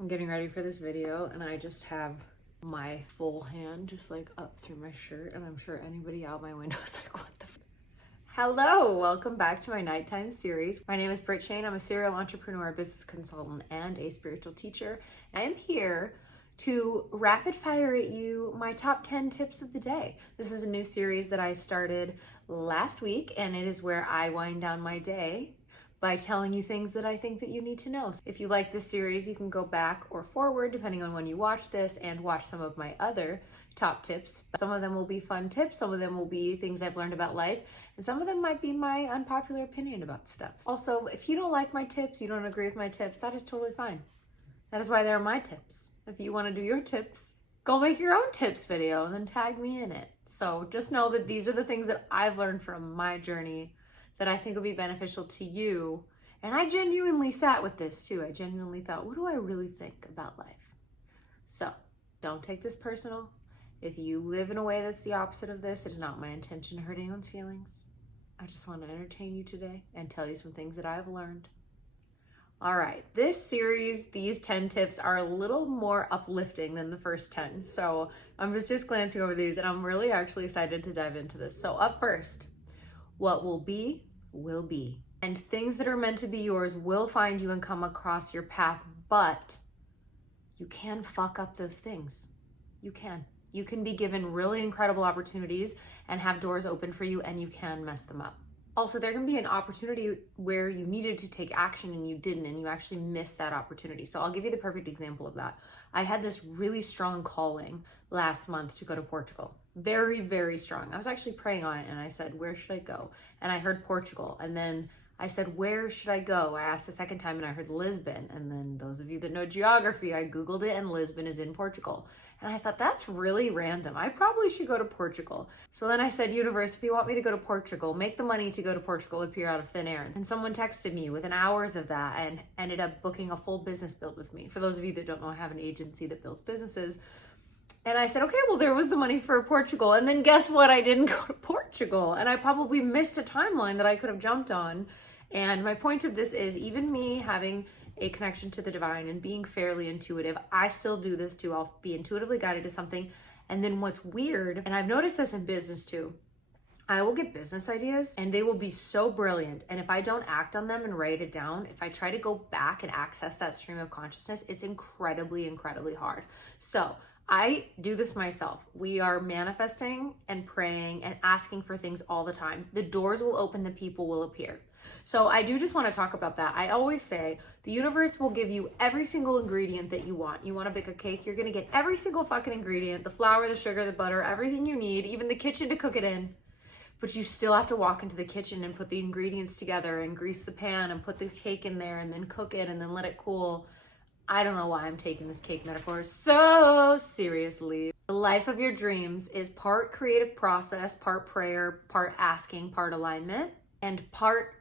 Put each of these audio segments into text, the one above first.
I'm getting ready for this video and I just have my full hand just like up through my shirt, and I'm sure anybody out my window is like, what the Hello, welcome back to my nighttime series. My name is Britt Shane. I'm a serial entrepreneur, business consultant, and a spiritual teacher. I am here to rapid fire at you my top 10 tips of the day. This is a new series that I started last week, and it is where I wind down my day by telling you things that I think that you need to know. If you like this series, you can go back or forward depending on when you watch this and watch some of my other top tips. Some of them will be fun tips, some of them will be things I've learned about life, and some of them might be my unpopular opinion about stuff. Also, if you don't like my tips, you don't agree with my tips, that is totally fine. That is why they're my tips. If you want to do your tips, go make your own tips video and then tag me in it. So just know that these are the things that I've learned from my journey that I think will be beneficial to you. And I genuinely sat with this too. I genuinely thought, what do I really think about life? So don't take this personal. If you live in a way that's the opposite of this, it is not my intention to hurt anyone's feelings. I just want to entertain you today and tell you some things that I've learned. All right, this series, these 10 tips are a little more uplifting than the first 10. So I was just glancing over these and I'm really actually excited to dive into this. So up first, what will be, and things that are meant to be yours will find you and come across your path, but you can fuck up those things. You can be given really incredible opportunities and have doors open for you, and you can mess them up. Also, there can be an opportunity where you needed to take action and you didn't, and you actually missed that opportunity. So I'll give you the perfect example of that. I had this really strong calling last month to go to Portugal. Very, very strong. I was actually praying on it and I said, where should I go? And I heard Portugal. And then I said, where should I go? I asked a second time and I heard Lisbon. And then those of you that know geography, I Googled it and Lisbon is in Portugal. And I thought, that's really random. I probably should go to Portugal. So then I said, universe, if you want me to go to Portugal, make the money to go to Portugal appear out of thin air. And someone texted me within hours of that and ended up booking a full business build with me. For those of you that don't know, I have an agency that builds businesses. And I said, okay, well, there was the money for Portugal. And then guess what? I didn't go to Portugal. And I probably missed a timeline that I could have jumped on. And my point of this is, even me having a connection to the divine and being fairly intuitive, I still do this too. I'll be intuitively guided to something. And then what's weird, and I've noticed this in business too, I will get business ideas and they will be so brilliant. And if I don't act on them and write it down, if I try to go back and access that stream of consciousness, it's incredibly, incredibly hard. So I do this myself. We are manifesting and praying and asking for things all the time. The doors will open, the people will appear. So I do just want to talk about that. I always say the universe will give you every single ingredient that you want. You want to bake a cake, you're going to get every single fucking ingredient, the flour, the sugar, the butter, everything you need, even the kitchen to cook it in. But you still have to walk into the kitchen and put the ingredients together and grease the pan and put the cake in there and then cook it and then let it cool. I don't know why I'm taking this cake metaphor so seriously. The life of your dreams is part creative process, part prayer, part asking, part alignment, and part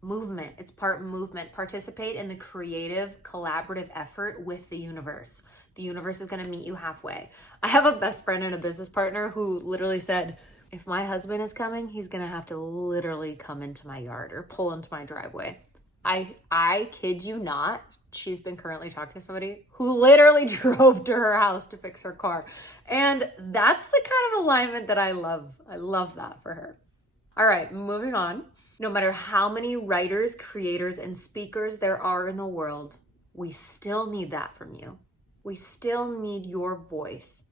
movement. It's part movement. Participate in the creative, collaborative effort with the universe. The universe is going to meet you halfway. I have a best friend and a business partner who literally said, if my husband is coming, he's going to have to literally come into my yard or pull into my driveway. I kid you not, she's been currently talking to somebody who literally drove to her house to fix her car. And that's the kind of alignment that I love. I love that for her. All right, moving on. No matter how many writers, creators, and speakers there are in the world, we still need that from you. We still need your voice.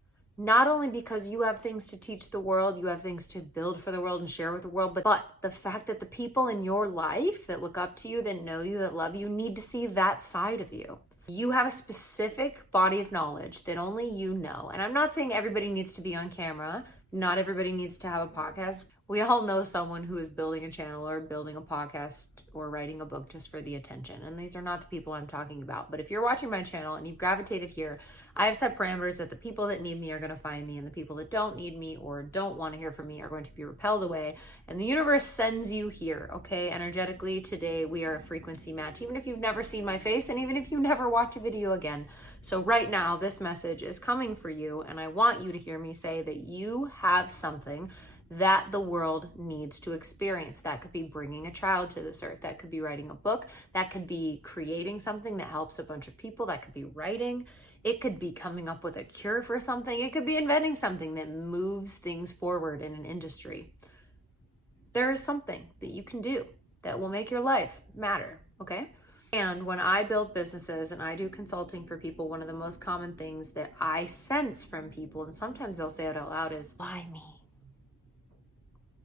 Not only because you have things to teach the world, you have things to build for the world and share with the world, but the fact that the people in your life that look up to you, that know you, that love you, need to see that side of you. You have a specific body of knowledge that only you know. And I'm not saying everybody needs to be on camera. Not everybody needs to have a podcast. We all know someone who is building a channel or building a podcast or writing a book just for the attention. And these are not the people I'm talking about. But if you're watching my channel and you've gravitated here, I have set parameters that the people that need me are going to find me, and the people that don't need me or don't want to hear from me are going to be repelled away. And the universe sends you here, okay? Energetically, today we are a frequency match, even if you've never seen my face and even if you never watch a video again. So right now, this message is coming for you, and I want you to hear me say that you have something that the world needs to experience. That could be bringing a child to this earth. That could be writing a book. That could be creating something that helps a bunch of people. That could be writing. It could be coming up with a cure for something. It could be inventing something that moves things forward in an industry. There is something that you can do that will make your life matter, okay? And when I build businesses and I do consulting for people, one of the most common things that I sense from people, and sometimes they'll say it out loud, is, why me?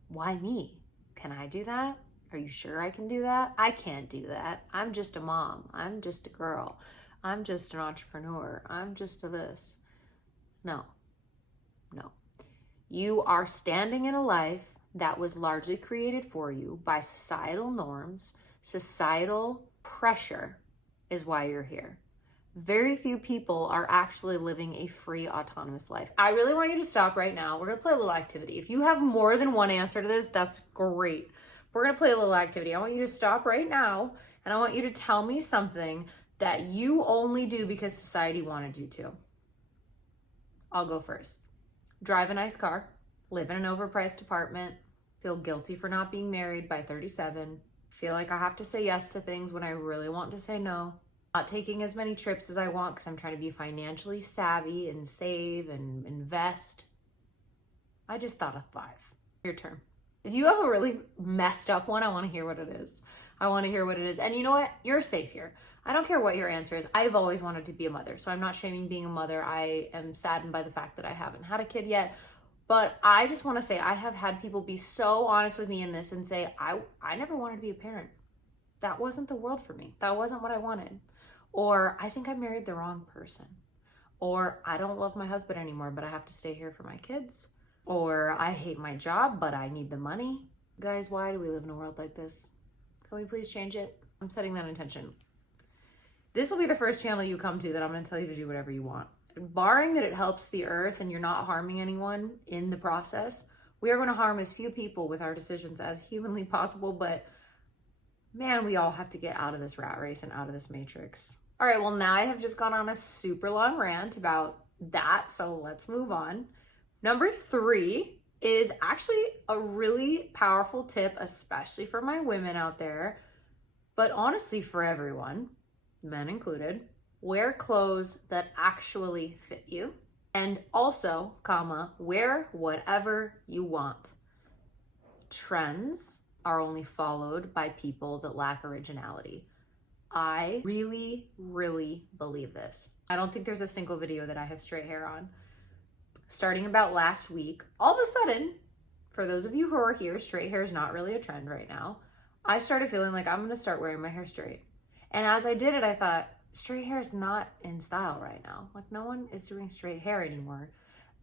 Why me? Can I do that? Are you sure I can do that? I can't do that. I'm just a mom. I'm just a girl. I'm just an entrepreneur. I'm just a this. No. You are standing in a life that was largely created for you by societal norms. Societal pressure is why you're here. Very few people are actually living a free, autonomous life. I really want you to stop right now. We're gonna play a little activity. If you have more than one answer to this, that's great. We're gonna play a little activity. I want you to stop right now, and I want you to tell me something that you only do because society wanted you to. I'll go first. Drive a nice car, live in an overpriced apartment, feel guilty for not being married by 37, feel like I have to say yes to things when I really want to say no, not taking as many trips as I want because I'm trying to be financially savvy and save and invest. I just thought of 5. Your turn. If you have a really messed up one, I want to hear what it is. And you know what? You're safe here. I don't care what your answer is. I've always wanted to be a mother, so I'm not shaming being a mother. I am saddened by the fact that I haven't had a kid yet. But I just want to say I have had people be so honest with me in this and say, I never wanted to be a parent. That wasn't the world for me. That wasn't what I wanted. Or I think I married the wrong person. Or I don't love my husband anymore, but I have to stay here for my kids. Or I hate my job, but I need the money. Guys, why do we live in a world like this? Can we please change it? I'm setting that intention. This will be the first channel you come to that I'm going to tell you to do whatever you want. Barring that it helps the earth and you're not harming anyone in the process, we are going to harm as few people with our decisions as humanly possible. But man, we all have to get out of this rat race and out of this matrix. All right, well, now I have just gone on a super long rant about that, so let's move on. Number 3 is actually a really powerful tip, especially for my women out there, but honestly for everyone, men included. Wear clothes that actually fit you, and also, wear whatever you want. Trends are only followed by people that lack originality. I really, really believe this. I don't think there's a single video that I have straight hair on. Starting about last week, all of a sudden, for those of you who are here, straight hair is not really a trend right now. I started feeling like I'm gonna start wearing my hair straight. And as I did it, I thought, straight hair is not in style right now. Like, no one is doing straight hair anymore.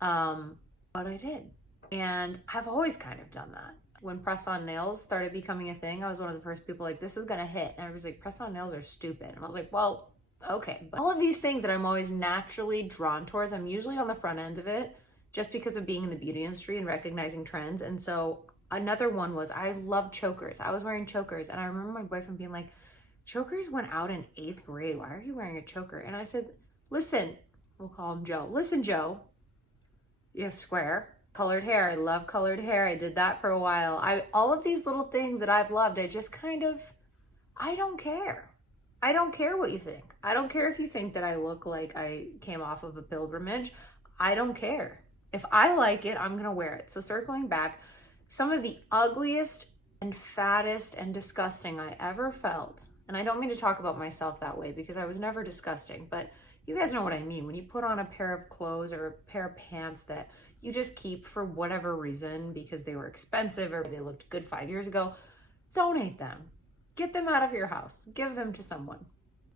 But I did. And I've always kind of done that. When press-on nails started becoming a thing, I was one of the first people like, this is gonna hit. And I was like, press-on nails are stupid. And I was like, well, okay. But all of these things that I'm always naturally drawn towards, I'm usually on the front end of it just because of being in the beauty industry and recognizing trends. And so another one was, I love chokers. I was wearing chokers. And I remember my boyfriend being like, chokers went out in 8th grade. Why are you wearing a choker? And I said, listen, we'll call him Joe. Listen, Joe, square, colored hair. I love colored hair. I did that for a while. All of these little things that I've loved, I just I don't care. I don't care what you think. I don't care if you think that I look like I came off of a pilgrimage. I don't care. If I like it, I'm gonna wear it. So circling back, some of the ugliest and fattest and disgusting I ever felt, and I don't mean to talk about myself that way because I was never disgusting, but you guys know what I mean. When you put on a pair of clothes or a pair of pants that you just keep for whatever reason because they were expensive or they looked good 5 years ago, donate them. Get them out of your house. Give them to someone.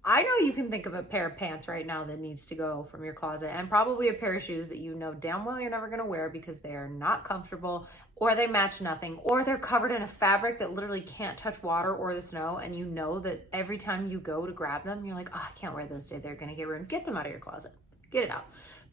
I know you can think of a pair of pants right now that needs to go from your closet, and probably a pair of shoes that you know damn well you're never gonna wear because they are not comfortable, or they match nothing, or they're covered in a fabric that literally can't touch water or the snow, and you know that every time you go to grab them, you're like, oh, I can't wear those today, they're gonna get ruined. Get them out of your closet. Get it out.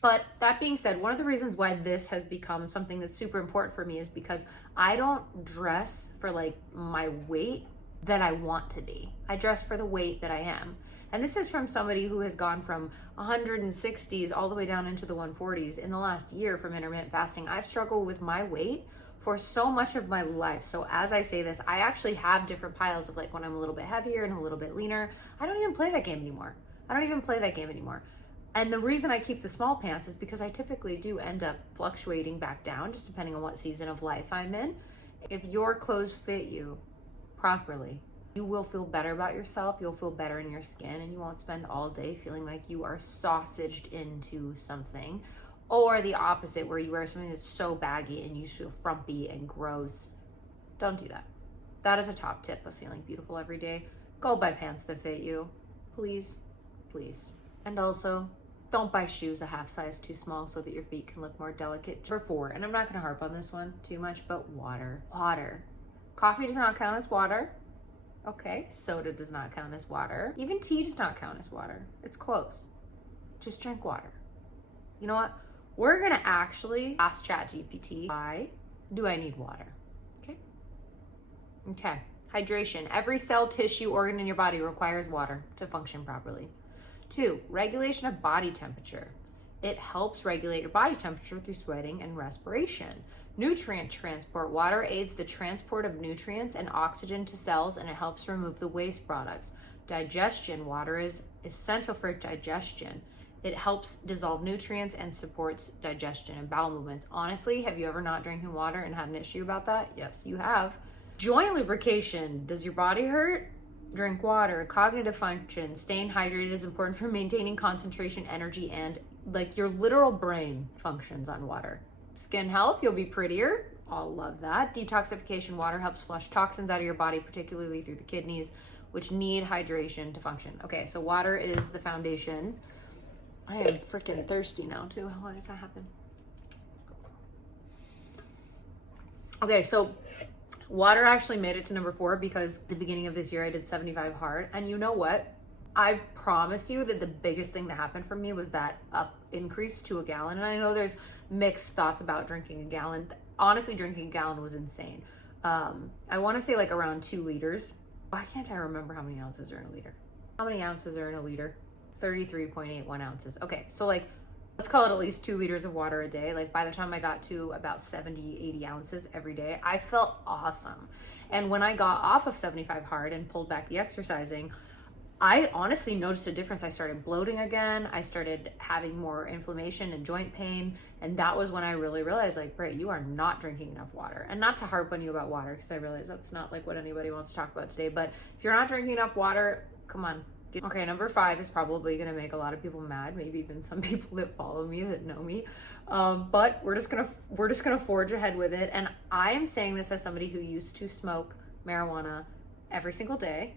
But that being said, one of the reasons why this has become something that's super important for me is because I don't dress for like my weight that I want to be. I dress for the weight that I am. And this is from somebody who has gone from 160s all the way down into the 140s in the last year from intermittent fasting. I've struggled with my weight for so much of my life. So as I say this, I actually have different piles of like when I'm a little bit heavier and a little bit leaner. I don't even play that game anymore. And the reason I keep the small pants is because I typically do end up fluctuating back down, just depending on what season of life I'm in. If your clothes fit you properly, you will feel better about yourself, you'll feel better in your skin, and you won't spend all day feeling like you are sausaged into something. Or the opposite, where you wear something that's so baggy and you feel frumpy and gross. Don't do that. That is a top tip of feeling beautiful every day. Go buy pants that fit you. Please, please. And also, don't buy shoes a half size too small so that your feet can look more delicate. Number 4, and I'm not gonna harp on this one too much, but water. Water. Coffee does not count as water. Okay, soda does not count as water. Even tea does not count as water. It's close. Just drink water. You know what? We're gonna actually ask ChatGPT, why do I need water? Okay. Hydration. Every cell, tissue, organ in your body requires water to function properly. 2, regulation of body temperature. It helps regulate your body temperature through sweating and respiration. Nutrient transport. Water aids the transport of nutrients and oxygen to cells, and it helps remove the waste products. Digestion. Water is essential for digestion. It helps dissolve nutrients and supports digestion and bowel movements. Honestly, have you ever not drinking water and had an issue about that? Yes, you have. Joint lubrication. Does your body hurt? Drink water. Cognitive function. Staying hydrated is important for maintaining concentration, energy, and like your literal brain functions on water. Skin health. You'll be prettier. All love that. Detoxification. Water helps flush toxins out of your body, particularly through the kidneys, which need hydration to function. Okay, so water is the foundation. I am freaking thirsty now too. Why does that happen? Okay, so water actually made it to number 4 because at the beginning of this year I did 75 hard. And you know what? I promise you that the biggest thing that happened for me was that increase to a gallon. And I know there's mixed thoughts about drinking a gallon. Honestly, drinking a gallon was insane. I want to say like around 2 liters. Why can't I remember how many ounces are in a liter? How many ounces are in a liter? 33.81 ounces. Okay, so like, let's call it at least 2 liters of water a day. Like by the time I got to about 70, 80 ounces every day, I felt awesome. And when I got off of 75 hard and pulled back the exercising, I honestly noticed a difference. I started bloating again. I started having more inflammation and joint pain. And that was when I really realized like, Britt, you are not drinking enough water. And not to harp on you about water, because I realize that's not like what anybody wants to talk about today. But if you're not drinking enough water, come on. Okay, number 5 is probably gonna make a lot of people mad, maybe even some people that follow me, that know me. But we're just gonna forge ahead with it. And I am saying this as somebody who used to smoke marijuana every single day.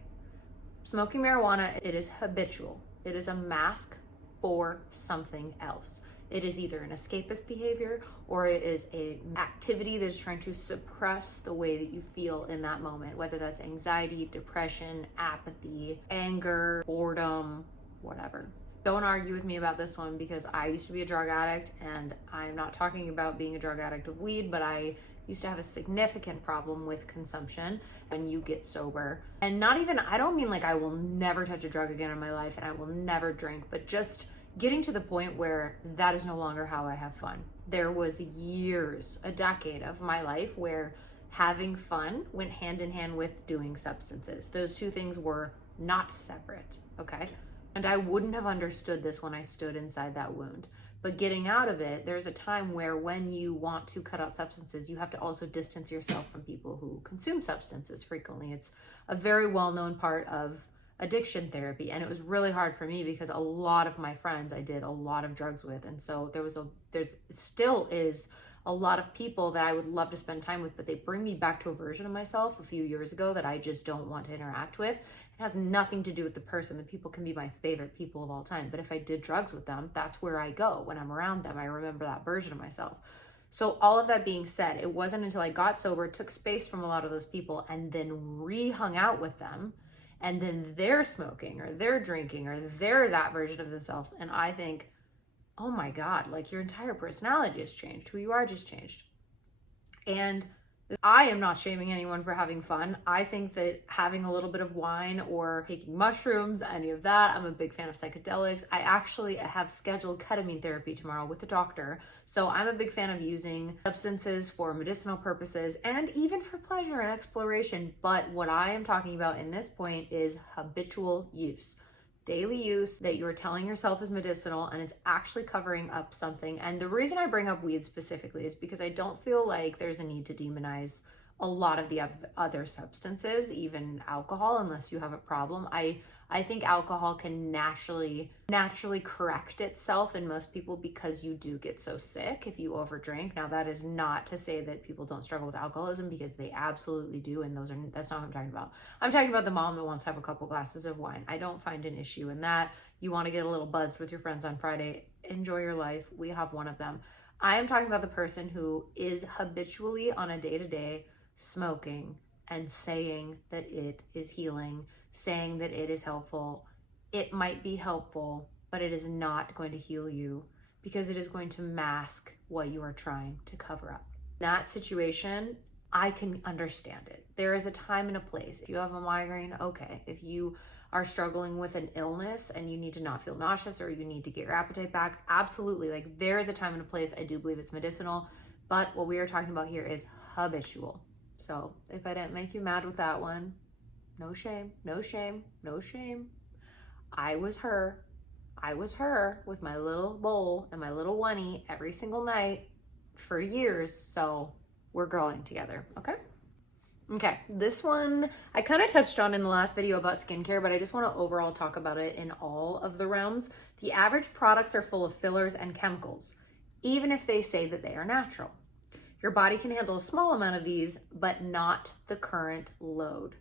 Smoking marijuana, it is habitual. It is a mask for something else. It is either an escapist behavior or it is an activity that's trying to suppress the way that you feel in that moment, whether that's anxiety, depression, apathy, anger, boredom, whatever. Don't argue with me about this one because I used to be a drug addict, and I'm not talking about being a drug addict of weed, but I used to have a significant problem with consumption when you get sober. And not even, I don't mean like I will never touch a drug again in my life and I will never drink, but just getting to the point where that is no longer how I have fun. There was years, a decade of my life where having fun went hand in hand with doing substances. Those two things were not separate, okay? And I wouldn't have understood this when I stood inside that wound. But getting out of it, there's a time where when you want to cut out substances, you have to also distance yourself from people who consume substances frequently. It's a very well-known part of addiction therapy, and it was really hard for me because a lot of my friends I did a lot of drugs with, and so there's still is a lot of people that I would love to spend time with, but they bring me back to a version of myself a few years ago that I just don't want to interact with. It has nothing to do with the person. The people can be my favorite people of all time, but if I did drugs with them, that's where I go. When I'm around them, I remember that version of myself. So all of that being said, it wasn't until I got sober, took space from a lot of those people, and then re-hung out with them, and then they're smoking or they're drinking or they're that version of themselves. And I think, oh my God, like your entire personality has changed. Who you are just changed. And I am not shaming anyone for having fun. I think that having a little bit of wine or taking mushrooms, any of that, I'm a big fan of psychedelics. I actually have scheduled ketamine therapy tomorrow with the doctor. So I'm a big fan of using substances for medicinal purposes and even for pleasure and exploration. But what I am talking about in this point is habitual use. Daily use that you're telling yourself is medicinal and it's actually covering up something. And the reason I bring up weed specifically is because I don't feel like there's a need to demonize a lot of the other substances, even alcohol, unless you have a problem. I think alcohol can naturally correct itself in most people because you do get so sick if you overdrink. Now, that is not to say that people don't struggle with alcoholism, because they absolutely do, and that's not what I'm talking about. I'm talking about the mom that wants to have a couple glasses of wine. I don't find an issue in that. You want to get a little buzzed with your friends on Friday, enjoy your life. We have one of them. I am talking about the person who is habitually on a day-to-day smoking and saying that it is healing, saying that it is helpful. It might be helpful, but it is not going to heal you because it is going to mask what you are trying to cover up. In that situation, I can understand it. There is a time and a place. If you have a migraine, okay. If you are struggling with an illness and you need to not feel nauseous or you need to get your appetite back, absolutely. Like, there is a time and a place. I do believe it's medicinal, but what we are talking about here is habitual. So if I didn't make you mad with that one, no shame, no shame, no shame. I was her with my little bowl and my little oney every single night for years. So we're growing together, okay? Okay, this one I kind of touched on in the last video about skincare, but I just want to overall talk about it in all of the realms. The average products are full of fillers and chemicals, even if they say that they are natural. Your body can handle a small amount of these, but not the current load.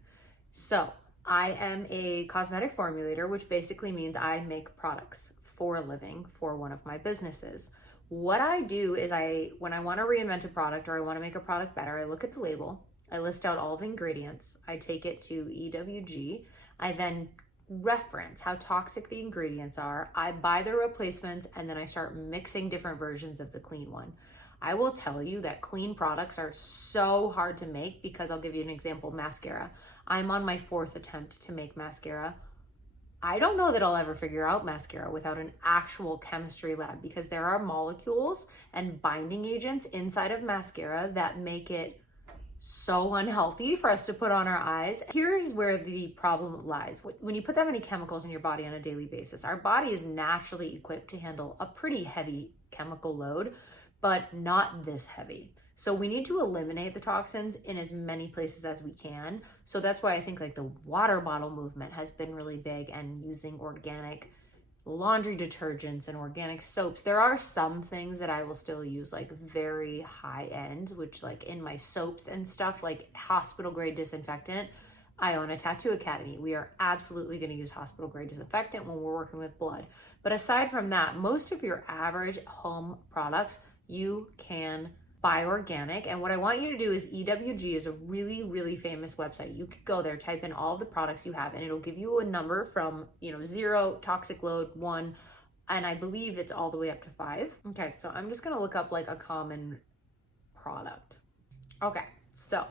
So I am a cosmetic formulator, which basically means I make products for a living for one of my businesses. What I do is when I want to reinvent a product or I want to make a product better, I look at the label, I list out all the ingredients, I take it to EWG, I then reference how toxic the ingredients are, I buy the replacements, and then I start mixing different versions of the clean one. I will tell you that clean products are so hard to make because I'll give you an example, mascara. I'm on my 4th attempt to make mascara. I don't know that I'll ever figure out mascara without an actual chemistry lab, because there are molecules and binding agents inside of mascara that make it so unhealthy for us to put on our eyes. Here's where the problem lies. When you put that many chemicals in your body on a daily basis, our body is naturally equipped to handle a pretty heavy chemical load, but not this heavy. So we need to eliminate the toxins in as many places as we can. So that's why I think like the water bottle movement has been really big, and using organic laundry detergents and organic soaps. There are some things that I will still use, like very high end, which like in my soaps and stuff, like hospital grade disinfectant. I own a tattoo academy. We are absolutely going to use hospital grade disinfectant when we're working with blood. But aside from that, most of your average home products you can buy organic. And what I want you to do is EWG is a really, really famous website. You could go there, type in all the products you have, and it'll give you a number from, 0, toxic load, 1, and I believe it's all the way up to 5. Okay, so I'm just gonna look up like a common product. Okay, so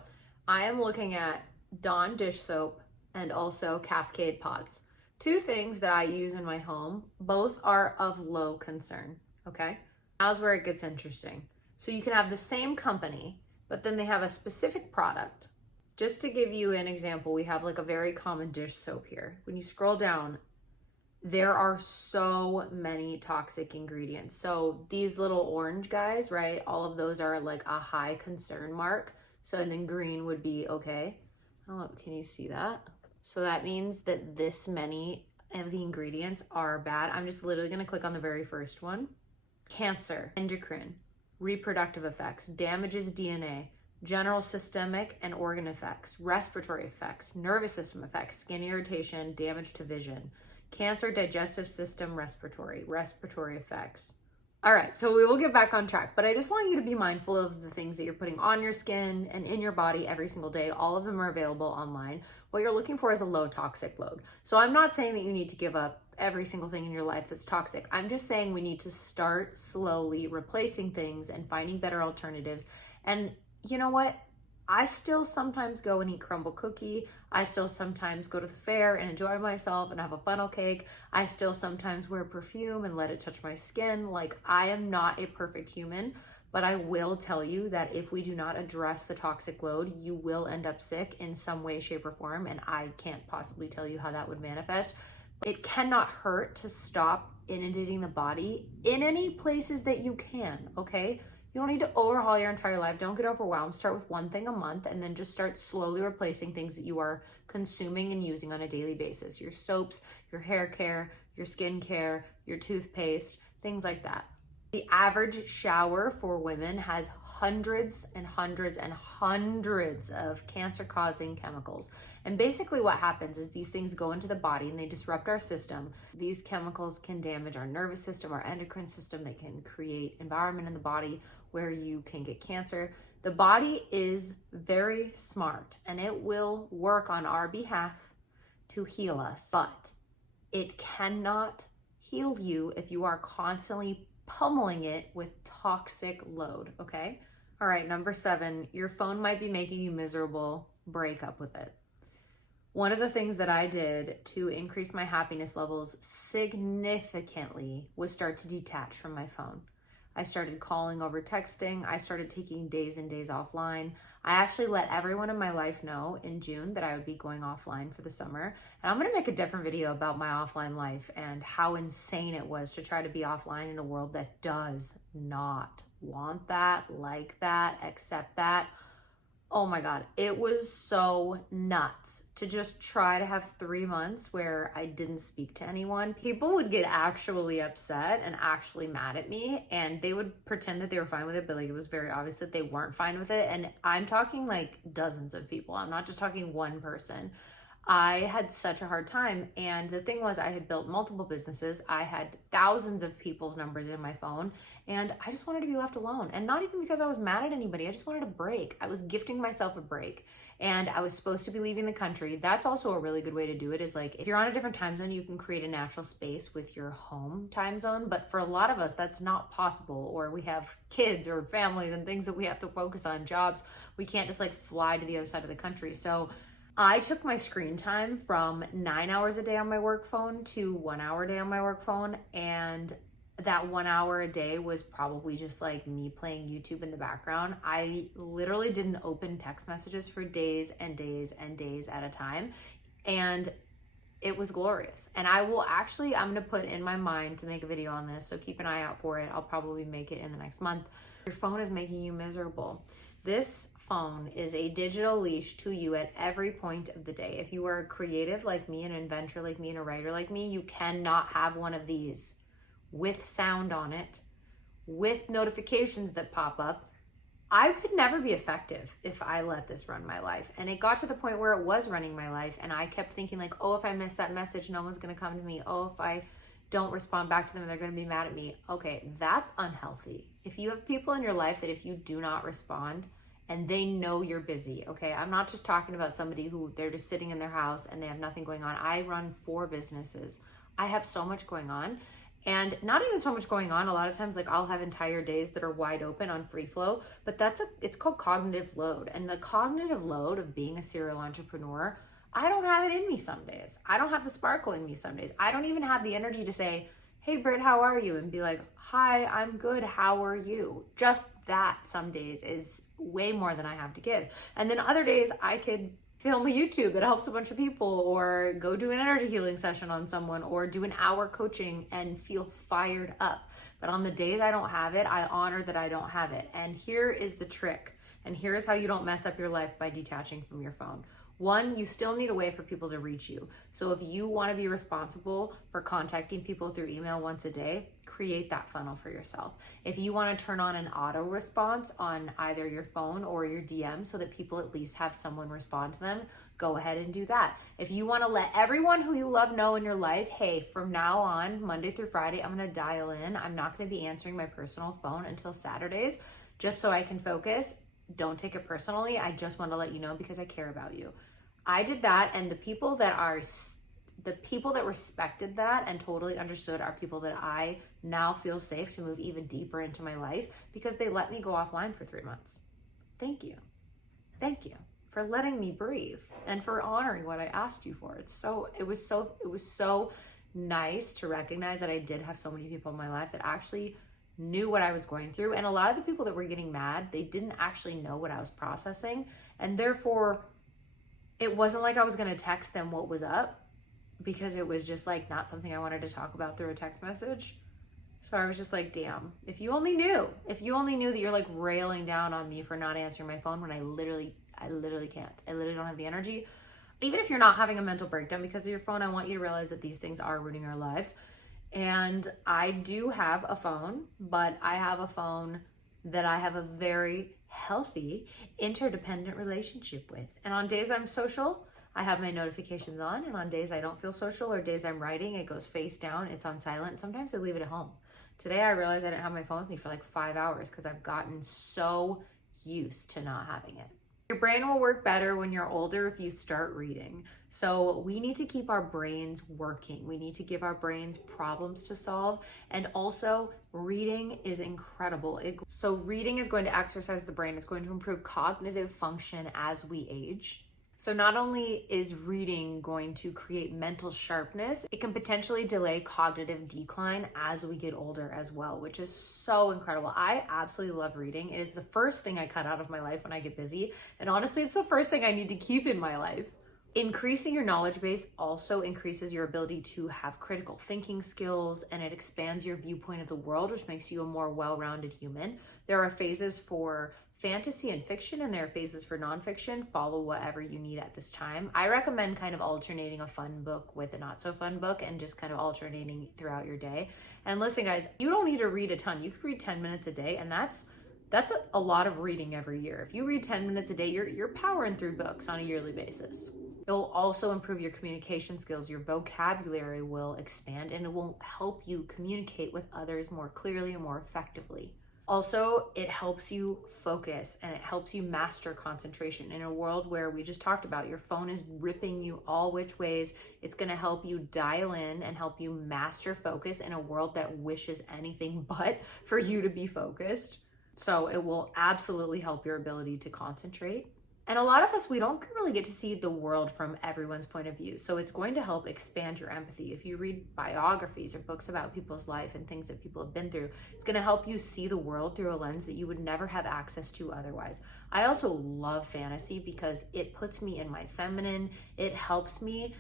I am looking at Dawn dish soap and also Cascade pods. 2 things that I use in my home. Both are of low concern, okay? Now's where it gets interesting. So you can have the same company, but then they have a specific product. Just to give you an example, we have like a very common dish soap here. When you scroll down, there are so many toxic ingredients. So these little orange guys, right? All of those are like a high concern mark. So, and then green would be okay. Oh, can you see that? So that means that this many of the ingredients are bad. I'm just literally gonna click on the very first one. Cancer, endocrine, reproductive effects, damages DNA, general systemic and organ effects, respiratory effects, nervous system effects, skin irritation, damage to vision, cancer, digestive system, respiratory effects. All right, so we will get back on track, but I just want you to be mindful of the things that you're putting on your skin and in your body every single day. All of them are available online. What you're looking for is a low toxic load. So I'm not saying that you need to give up every single thing in your life that's toxic. I'm just saying we need to start slowly replacing things and finding better alternatives. And you know what? I still sometimes go and eat crumble cookie. I still sometimes go to the fair and enjoy myself and have a funnel cake. I still sometimes wear perfume and let it touch my skin. Like, I am not a perfect human, but I will tell you that if we do not address the toxic load, you will end up sick in some way, shape, or form. And I can't possibly tell you how that would manifest. It cannot hurt to stop inundating the body in any places that you can, okay? You don't need to overhaul your entire life. Don't get overwhelmed. Start with one thing a month and then just start slowly replacing things that you are consuming and using on a daily basis. Your soaps, your hair care, your skin care, your toothpaste, things like that. The average shower for women has hundreds and hundreds and hundreds of cancer-causing chemicals. And basically what happens is these things go into the body and they disrupt our system. These chemicals can damage our nervous system, our endocrine system. They can create environment in the body where you can get cancer. The body is very smart and it will work on our behalf to heal us, but it cannot heal you if you are constantly pummeling it with toxic load, okay? All right, number 7, your phone might be making you miserable. Break up with it. One of the things that I did to increase my happiness levels significantly was start to detach from my phone. I started calling over texting. I started taking days and days offline. I actually let everyone in my life know in June that I would be going offline for the summer. And I'm gonna make a different video about my offline life and how insane it was to try to be offline in a world that does not want that, like that, accept that. Oh my God, it was so nuts to just try to have 3 months where I didn't speak to anyone. People would get actually upset and actually mad at me, and they would pretend that they were fine with it, but like it was very obvious that they weren't fine with it. And I'm talking like dozens of people. I'm not just talking one person. I had such a hard time. And the thing was, I had built multiple businesses. I had thousands of people's numbers in my phone, and I just wanted to be left alone. And not even because I was mad at anybody. I just wanted a break. I was gifting myself a break, and I was supposed to be leaving the country. That's also a really good way to do it, is like, if you're on a different time zone, you can create a natural space with your home time zone. But for a lot of us, that's not possible, or we have kids or families and things that we have to focus on, jobs. We can't just like fly to the other side of the country. So I took my screen time from 9 hours a day on my work phone to 1 hour a day on my work phone. And that 1 hour a day was probably just like me playing YouTube in the background. I literally didn't open text messages for days and days and days at a time. And it was glorious. And I will actually, I'm gonna put in my mind to make a video on this, so keep an eye out for it. I'll probably make it in the next month. Your phone is making you miserable. This phone is a digital leash to you at every point of the day. If you are a creative like me, an inventor like me, and a writer like me, you cannot have one of these with sound on it, with notifications that pop up. I could never be effective if I let this run my life. And it got to the point where it was running my life, and I kept thinking like, oh, if I miss that message, no one's gonna come to me. Oh, if I don't respond back to them, they're gonna be mad at me. Okay, that's unhealthy. If you have people in your life that if you do not respond, and they know you're busy, okay? I'm not just talking about somebody who they're just sitting in their house and they have nothing going on. I run 4 businesses. I have so much going on, and not even so much going on. A lot of times, like, I'll have entire days that are wide open on free flow, but it's called cognitive load. And the cognitive load of being a serial entrepreneur, I don't have it in me some days. I don't have the sparkle in me some days. I don't even have the energy to say, hey, Britt, how are you? And be like, hi, I'm good. How are you? Just that some days is way more than I have to give. And then other days I could film a YouTube that helps a bunch of people, or go do an energy healing session on someone, or do an hour coaching and feel fired up. But on the days I don't have it, I honor that I don't have it. And here is the trick. And here is how you don't mess up your life by detaching from your phone. 1, you still need a way for people to reach you. So if you want to be responsible for contacting people through email once a day, create that funnel for yourself. If you want to turn on an auto response on either your phone or your DM so that people at least have someone respond to them, go ahead and do that. If you want to let everyone who you love know in your life, hey, from now on, Monday through Friday, I'm going to dial in. I'm not going to be answering my personal phone until Saturdays, just so I can focus. Don't take it personally. I just want to let you know because I care about you. I did that, and the people that respected that and totally understood are people that I now feel safe to move even deeper into my life because they let me go offline for 3 months. Thank you. Thank you for letting me breathe and for honoring what I asked you for. It was so nice to recognize that I did have so many people in my life that actually knew what I was going through. And a lot of the people that were getting mad, they didn't actually know what I was processing. And therefore, it wasn't like I was going to text them what was up, because it was just like not something I wanted to talk about through a text message. So I was just like, damn, if you only knew that you're like railing down on me for not answering my phone when I literally can't. I literally don't have the energy. Even if you're not having a mental breakdown because of your phone, I want you to realize that these things are ruining our lives. And I do have a phone, but I have a phone that I have a very healthy, interdependent relationship with. And on days I'm social, I have my notifications on, and on days I don't feel social or days I'm writing, it goes face down, it's on silent. Sometimes I leave it at home. Today I realized I didn't have my phone with me for like 5 hours because I've gotten so used to not having it. Your brain will work better when you're older if you start reading. So we need to keep our brains working. We need to give our brains problems to solve. And also, reading is incredible. So reading is going to exercise the brain. It's going to improve cognitive function as we age. So not only is reading going to create mental sharpness, it can potentially delay cognitive decline as we get older as well, which is so incredible. I absolutely love reading. It is the first thing I cut out of my life when I get busy. And honestly, it's the first thing I need to keep in my life. Increasing your knowledge base also increases your ability to have critical thinking skills, and it expands your viewpoint of the world, which makes you a more well-rounded human. There are phases for fantasy and fiction, and there are phases for nonfiction. Follow whatever you need at this time. I recommend kind of alternating a fun book with a not so fun book and just kind of alternating throughout your day. And listen, guys, you don't need to read a ton. You could read 10 minutes a day, and that's a lot of reading every year. If you read 10 minutes a day, you're powering through books on a yearly basis. It will also improve your communication skills. Your vocabulary will expand, and it will help you communicate with others more clearly and more effectively. Also, it helps you focus, and it helps you master concentration. In a world where we just talked about, your phone is ripping you all which ways, it's going to help you dial in and help you master focus in a world that wishes anything but for you to be focused. So it will absolutely help your ability to concentrate. And a lot of us, we don't really get to see the world from everyone's point of view. So it's going to help expand your empathy. If you read biographies or books about people's life and things that people have been through, it's going to help you see the world through a lens that you would never have access to otherwise. I also love fantasy because it puts me in my feminine. It helps me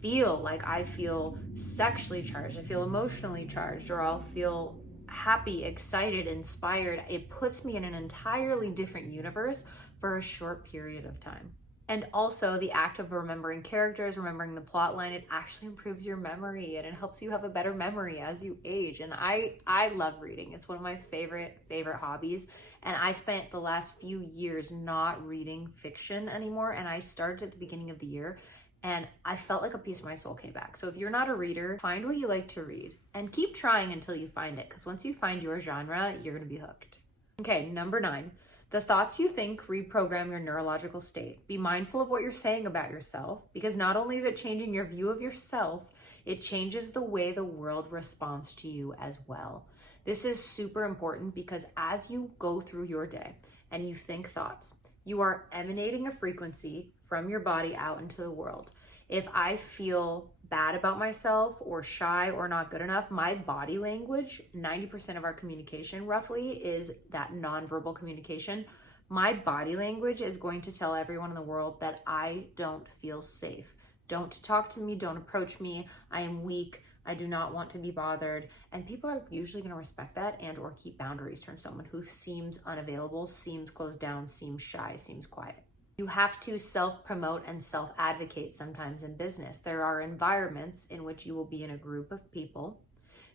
feel like I feel sexually charged. I feel emotionally charged, or I'll feel happy, excited, inspired. It puts me in an entirely different universe for a short period of time. And also the act of remembering characters, remembering the plot line, it actually improves your memory, and it helps you have a better memory as you age. And I love reading. It's one of my favorite hobbies. And I spent the last few years not reading fiction anymore. And I started at the beginning of the year, and I felt like a piece of my soul came back. So if you're not a reader, find what you like to read and keep trying until you find it. Because once you find your genre, you're going to be hooked. Okay, number 9. The thoughts you think reprogram your neurological state. Be mindful of what you're saying about yourself, because not only is it changing your view of yourself, it changes the way the world responds to you as well. This is super important because as you go through your day and you think thoughts, you are emanating a frequency from your body out into the world. If I feel bad about myself or shy or not good enough, my body language, 90% of our communication roughly is that nonverbal communication. My body language is going to tell everyone in the world that I don't feel safe. Don't talk to me, don't approach me, I am weak, I do not want to be bothered. And people are usually going to respect that and or keep boundaries from someone who seems unavailable, seems closed down, seems shy, seems quiet. You have to self-promote and self-advocate sometimes in business. There are environments in which you will be in a group of people.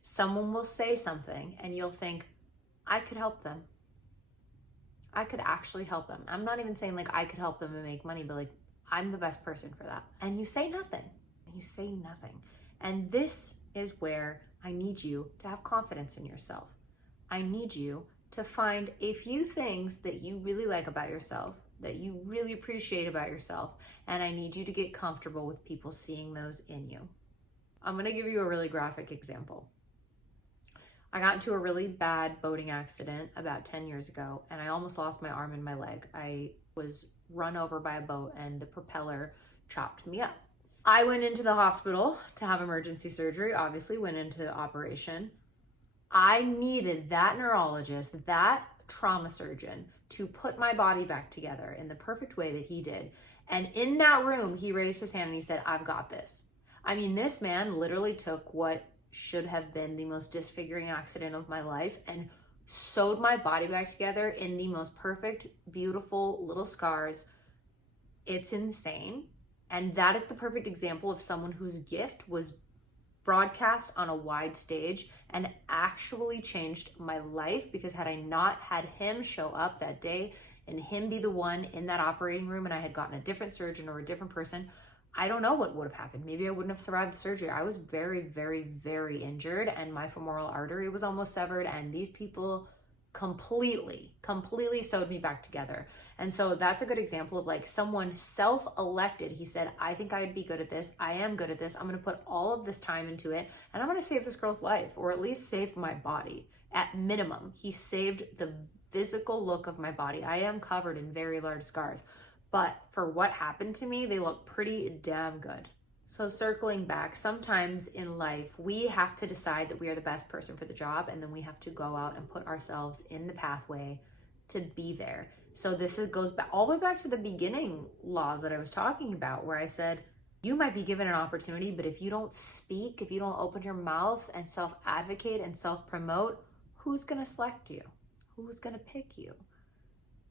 Someone will say something and you'll think, I could help them. I could actually help them. I'm not even saying I could help them and make money, but I'm the best person for that. And you say nothing. You say nothing. And this is where I need you to have confidence in yourself. I need you to find a few things that you really like about yourself, that you really appreciate about yourself, and I need you to get comfortable with people seeing those in you. I'm gonna give you a really graphic example. I got into a really bad boating accident about 10 years ago, and I almost lost my arm and my leg. I was run over by a boat and the propeller chopped me up. I went into the hospital to have emergency surgery, obviously went into operation. I needed that neurologist, that trauma surgeon, to put my body back together in the perfect way that he did. And in that room, he raised his hand and he said, I've got this. I mean, this man literally took what should have been the most disfiguring accident of my life and sewed my body back together in the most perfect, beautiful little scars. It's insane. And that is the perfect example of someone whose gift was broadcast on a wide stage and actually changed my life, because had I not had him show up that day and him be the one in that operating room and I had gotten a different surgeon or a different person, I don't know what would have happened. Maybe I wouldn't have survived the surgery. I was very, very, very injured and my femoral artery was almost severed, and these people completely sewed me back together. And so that's a good example of like someone self-elected. He said, I think I'd be good at this. I am good at this. I'm going to put all of this time into it and I'm going to save this girl's life, or at least save my body. At minimum, he saved the physical look of my body. I am covered in very large scars, but for what happened to me, they look pretty damn good. So circling back, sometimes in life, we have to decide that we are the best person for the job, and then we have to go out and put ourselves in the pathway to be there. So goes back all the way back to the beginning laws that I was talking about, where I said, you might be given an opportunity, but if you don't speak, if you don't open your mouth and self-advocate and self-promote, who's gonna select you? Who's gonna pick you?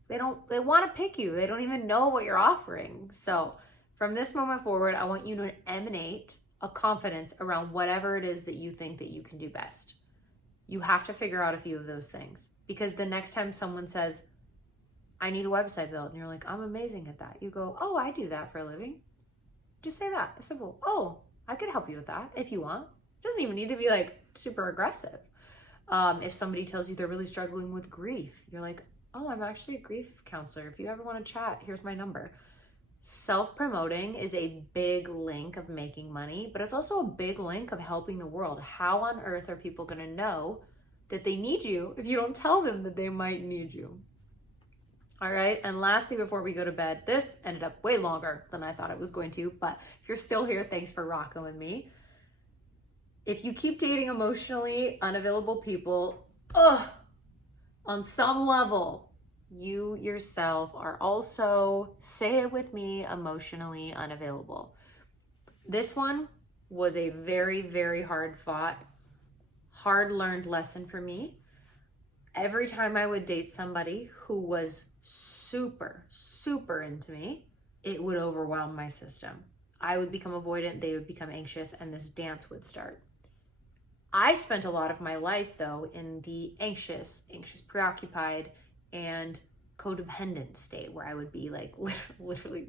They wanna pick you. They don't even know what you're offering. So from this moment forward, I want you to emanate a confidence around whatever it is that you think that you can do best. You have to figure out a few of those things, because the next time someone says, I need a website built, and you're like, I'm amazing at that. You go, oh, I do that for a living. Just say that. It's simple. Oh, I could help you with that if you want. It doesn't even need to be like super aggressive. If somebody tells you they're really struggling with grief, you're like, oh, I'm actually a grief counselor. If you ever want to chat, here's my number. Self-promoting is a big link of making money, but it's also a big link of helping the world. How on earth are people going to know that they need you if you don't tell them that they might need you? All right. And lastly, before we go to bed, this ended up way longer than I thought it was going to, but if you're still here, thanks for rocking with me. If you keep dating emotionally unavailable people, on some level, you yourself are also, say it with me, emotionally unavailable. This one was a very, very hard fought, hard learned lesson for me. Every time I would date somebody who was super, super into me, it would overwhelm my system. I would become avoidant, they would become anxious, and this dance would start. I spent a lot of my life, though, in the anxious, preoccupied, and codependent state, where I would be like literally,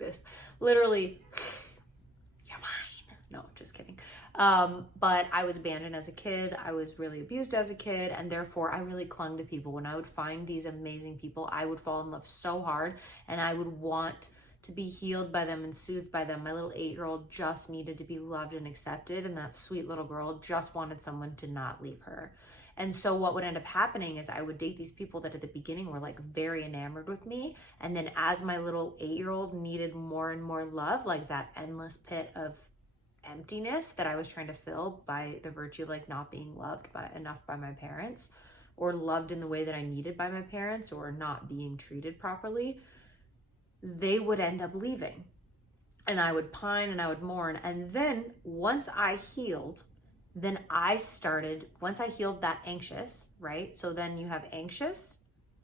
you're mine. No, just kidding. But I was abandoned as a kid. I was really abused as a kid, and therefore I really clung to people. When I would find these amazing people, I would fall in love so hard, and I would want to be healed by them and soothed by them. My little 8-year-old just needed to be loved and accepted, and that sweet little girl just wanted someone to not leave her. And so what would end up happening is I would date these people that at the beginning were like very enamored with me, and then as my little 8-year-old needed more and more love, like that endless pit of emptiness that I was trying to fill by the virtue of like not being loved enough by my parents, or loved in the way that I needed by my parents, or not being treated properly, they would end up leaving. And I would pine and I would mourn. And then once I healed, once I healed that anxious, right? So then you have anxious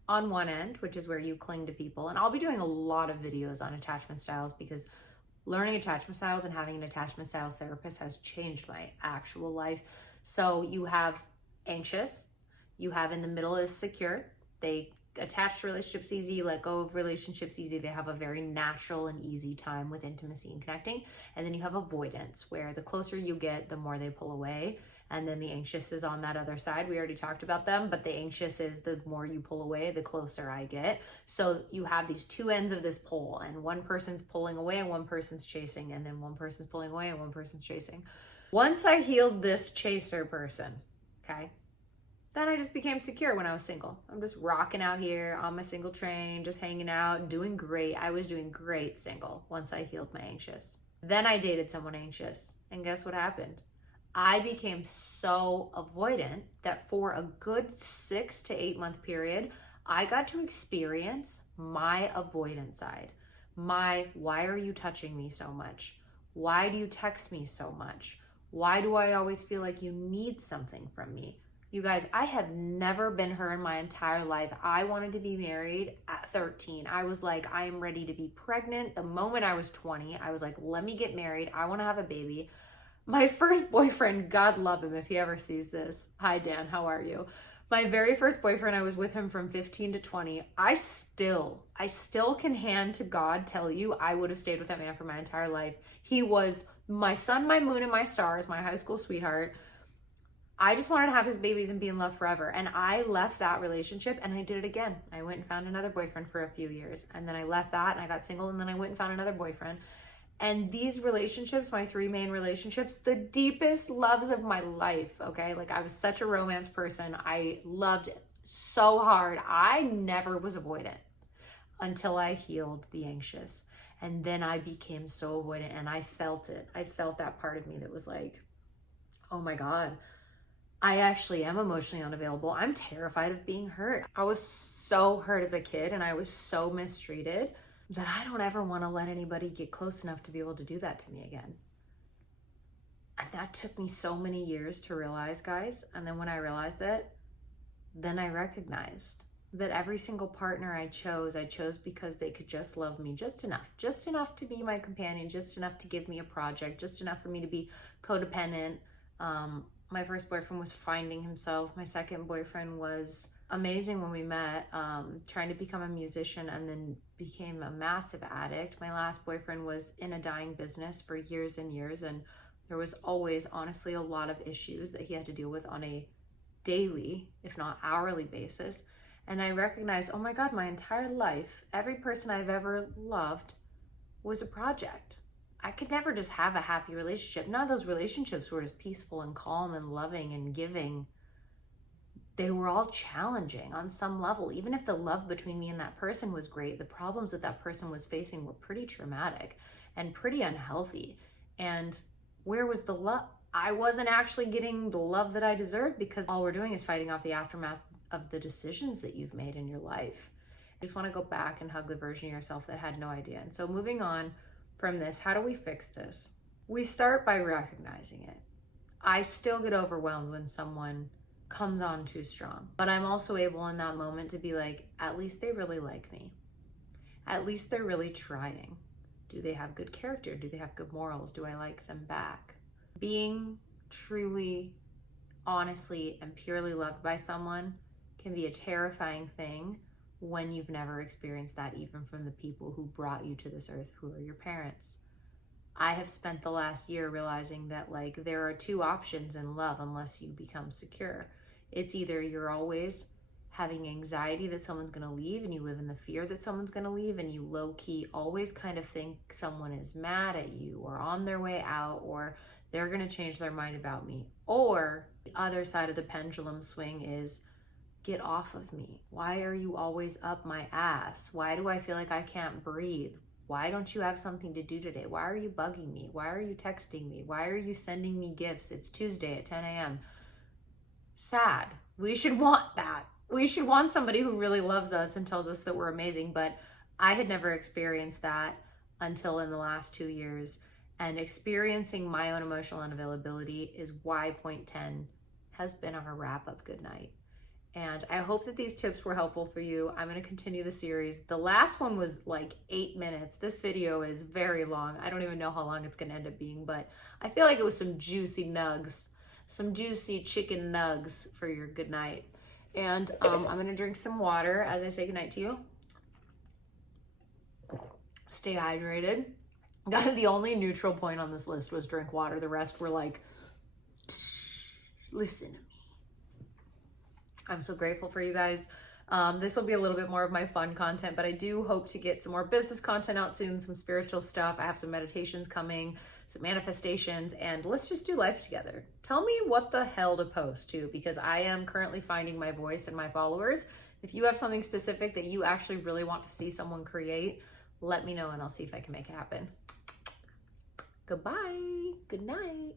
on one end, which is where you cling to people. And I'll be doing a lot of videos on attachment styles, because learning attachment styles and having an attachment styles therapist has changed my actual life. So you have anxious, you have in the middle is secure. They attach to relationships easy, let go of relationships easy. They have a very natural and easy time with intimacy and connecting. And then you have avoidance, where the closer you get, the more they pull away. And then the anxious is on that other side. We already talked about them, but the anxious is the more you pull away, the closer I get. So you have these two ends of this pole, and one person's pulling away and one person's chasing, and then one person's pulling away and one person's chasing. Once I healed this chaser person, okay, Then I just became secure when I was single. I'm just rocking out here on my single train, just hanging out, doing great. I was doing great single once I healed my anxious. Then I dated someone anxious. And guess what happened? I became so avoidant that for a good 6 to 8 month period, I got to experience my avoidant side. My, why are you touching me so much? Why do you text me so much? Why do I always feel like you need something from me? You guys, I have never been her in my entire life. I wanted to be married at 13. I was like, I am ready to be pregnant. The moment I was 20, I was like, let me get married. I want to have a baby. My first boyfriend, God love him if he ever sees this. Hi, Dan, how are you? My very first boyfriend, I was with him from 15 to 20. I still can hand to God tell you I would have stayed with that man for my entire life. He was my sun, my moon, and my stars, my high school sweetheart. I just wanted to have his babies and be in love forever. And I left that relationship and I did it again. I went and found another boyfriend for a few years. And then I left that and I got single and then I went and found another boyfriend. And these relationships, my 3 main relationships, the deepest loves of my life, okay? Like I was such a romance person. I loved it so hard. I never was avoidant until I healed the anxious. And then I became so avoidant and I felt it. I felt that part of me that was like, oh my God, I actually am emotionally unavailable. I'm terrified of being hurt. I was so hurt as a kid and I was so mistreated that I don't ever want to let anybody get close enough to be able to do that to me again. And that took me so many years to realize, guys. And then when I realized it, then I recognized that every single partner I chose because they could just love me just enough to be my companion, just enough to give me a project, just enough for me to be codependent. My first boyfriend was finding himself. My second boyfriend was amazing when we met, trying to become a musician and then became a massive addict. My last boyfriend was in a dying business for years and years, and there was always, honestly, a lot of issues that he had to deal with on a daily, if not hourly basis. And I recognized, oh my God, my entire life, every person I've ever loved was a project. I could never just have a happy relationship. None of those relationships were as peaceful and calm and loving and giving. They were all challenging on some level. Even if the love between me and that person was great, the problems that that person was facing were pretty traumatic and pretty unhealthy. And where was the love? I wasn't actually getting the love that I deserved because all we're doing is fighting off the aftermath of the decisions that you've made in your life. You just want to go back and hug the version of yourself that had no idea. And so moving on from this, how do we fix this? We start by recognizing it. I still get overwhelmed when someone comes on too strong, but I'm also able in that moment to be like, at least they really like me. At least they're really trying. Do they have good character? Do they have good morals? Do I like them back? Being truly, honestly, and purely loved by someone can be a terrifying thing when you've never experienced that, even from the people who brought you to this earth, who are your parents. I have spent the last year realizing that like there are 2 options in love unless you become secure. It's either you're always having anxiety that someone's going to leave and you live in the fear that someone's going to leave and you low-key always kind of think someone is mad at you or on their way out or they're going to change their mind about me. Or the other side of the pendulum swing is, get off of me. Why are you always up my ass? Why do I feel like I can't breathe? Why don't you have something to do today? Why are you bugging me? Why are you texting me? Why are you sending me gifts? It's Tuesday at 10 a.m. Sad. We should want that. We should want somebody who really loves us and tells us that we're amazing, but I had never experienced that until in the last 2 years. And experiencing my own emotional unavailability is why point 10 has been our wrap-up good night. And I hope that these tips were helpful for you. I'm going to continue the series. The last one was like 8 minutes. This video is very long. I don't even know how long it's going to end up being, but I feel like it was some juicy nugs, some juicy chicken nugs for your good night. And I'm going to drink some water as I say goodnight to you. Stay hydrated. The only neutral point on this list was drink water. The rest were like, listen to me. I'm so grateful for you guys. This will be a little bit more of my fun content, but I do hope to get some more business content out soon, some spiritual stuff. I have some meditations coming, some manifestations, and let's just do life together. Tell me what the hell to post too, because I am currently finding my voice and my followers. If you have something specific that you actually really want to see someone create, let me know and I'll see if I can make it happen. Goodbye. Good night.